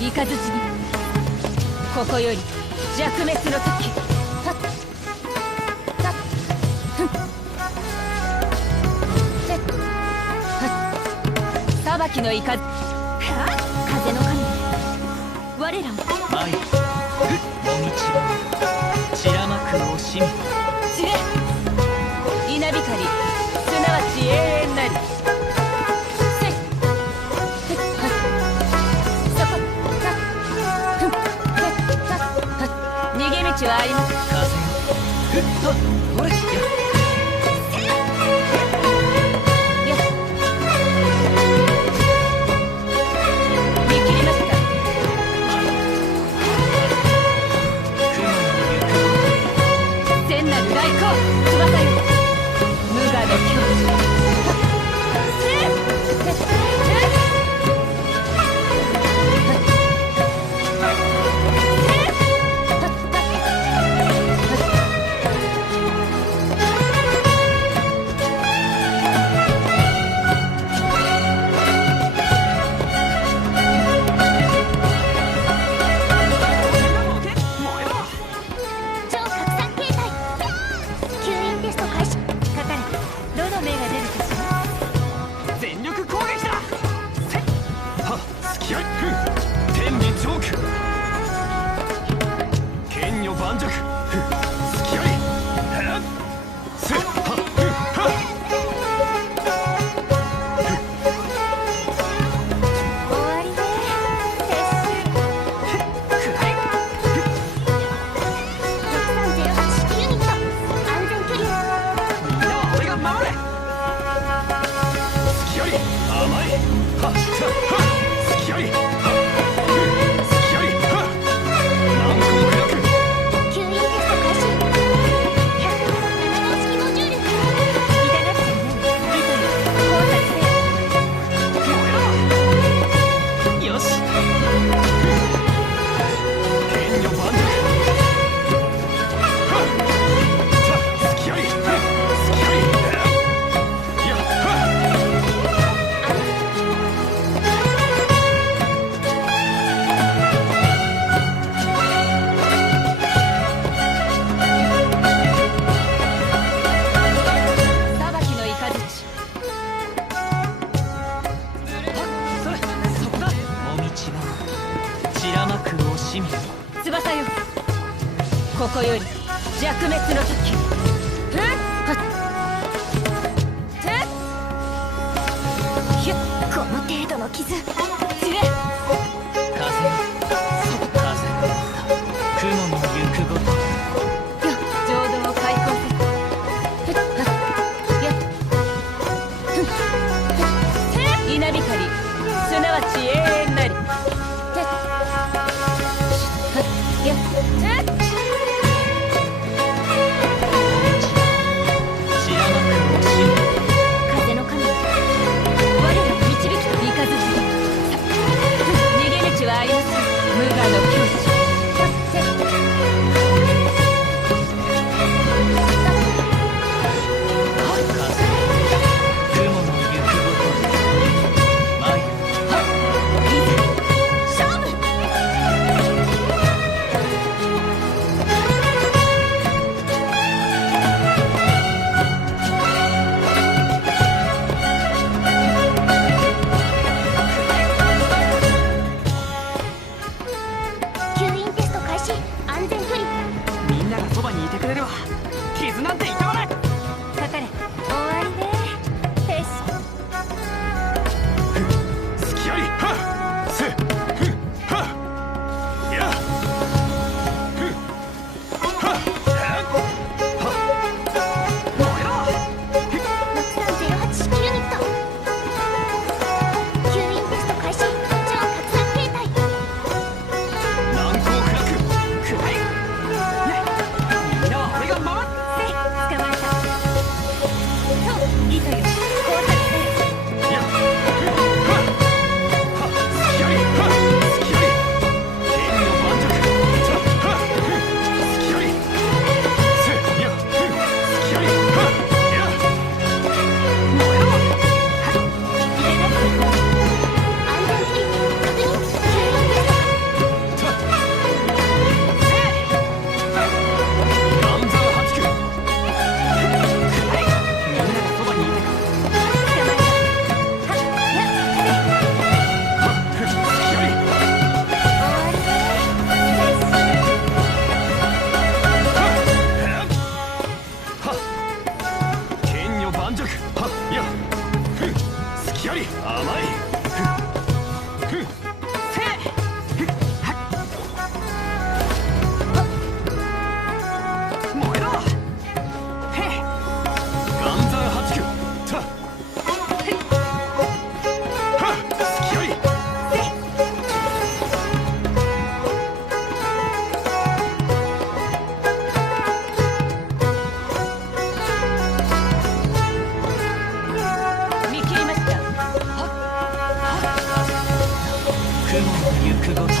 雷にここより弱滅の時。はっはっふんせっはっ裁きの雷。風の神我らを前もみちは散らまく惜しみ散れ稲光すなわち永遠なり。せっはっそこさっふんせっさっはっ逃げ道はあります。風ふっとほれややっ見切りました。千なる来光翼よ無我の境地。はっせっせっせっはっせっはっはっ超拡散形態吸引テスト開始。書かれどの目が出るかしら。全力攻撃だせっはっ隙合いふん天にチョーク剣女盤石ふん隙合いはっせっはっふんはっ終わりね撤収。くらい6308ユニット安全距離。みんなは俺が守れ隙合い甘いはっはっ隙合いはっ隙合いはっ難攻不落吸引テスト開始。7号式モジュール。痛がっちゃいない。リトル考察せよ。燃えろよし剣女盤石はっさあ隙合いはっ隙合いやっはっ裁きの雷。それそこだもみちは散らまく惜しみ翼よここより弱滅の時。ふっはっふっひゅっこの程度の傷。散れ風風の雲の行くごとよ浄土を開放せ。ふっはっやっふんふっ稲光すなわち永遠なり。せっはっやっふっ散らまく惜しみ風の神我らを導き雷。さ逃げ道はありません。無我の境地。はっせっ風雲の行くごと前勝負。雲の行くごと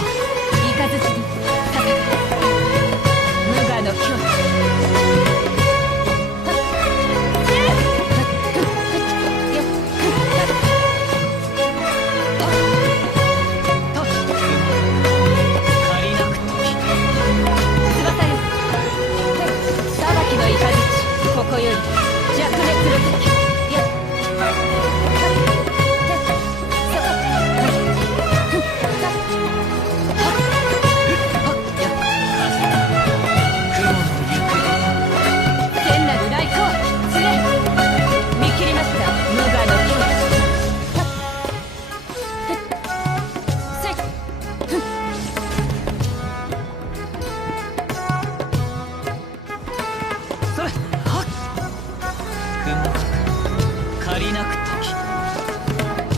雷に捧ぐ無我の境地。ここより弱滅の時よ天なる来光連れ見切りました無我の境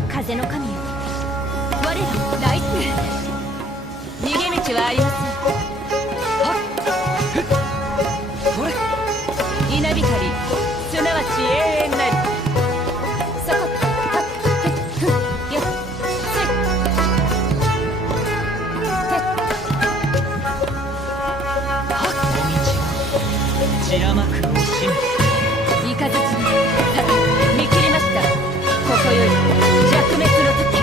風の神よ我ら大好き逃げ道はありません。稲光すなわち永遠なりそこよつい散らまく惜しみイカズチに見切りましたここより弱滅の時。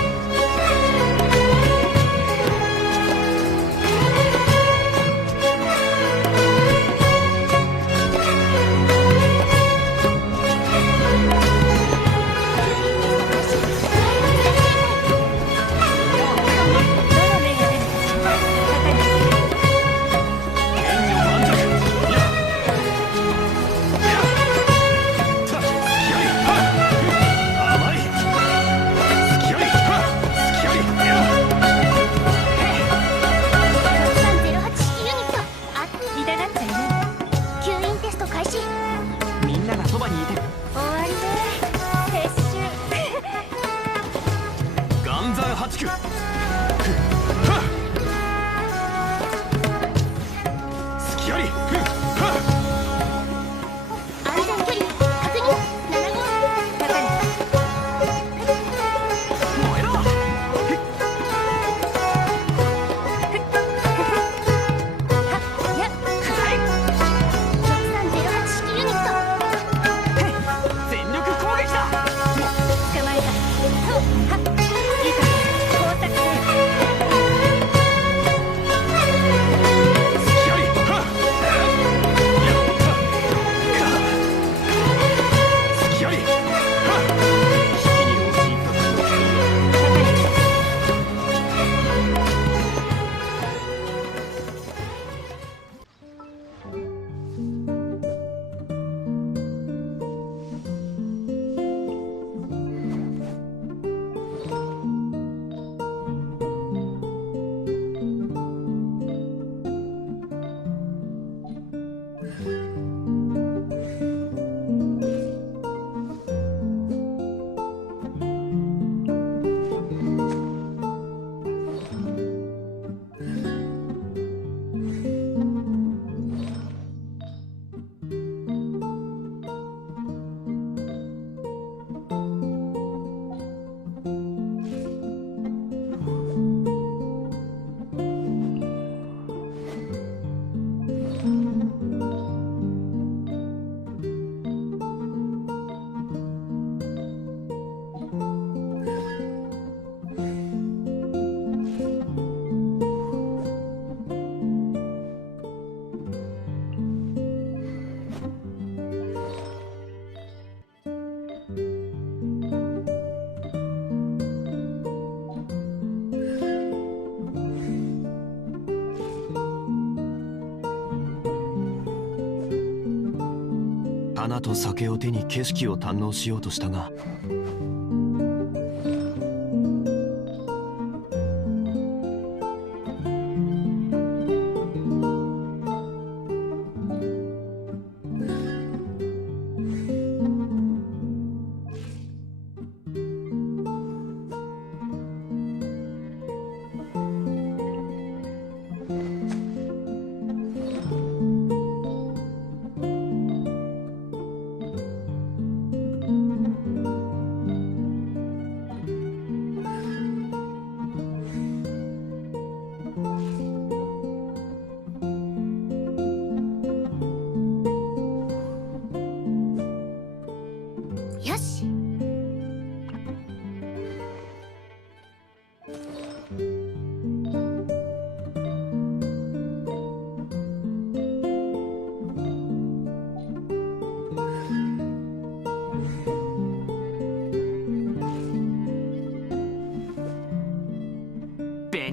花と酒を手に景色を堪能しようとしたが、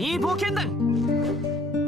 ニー冒険団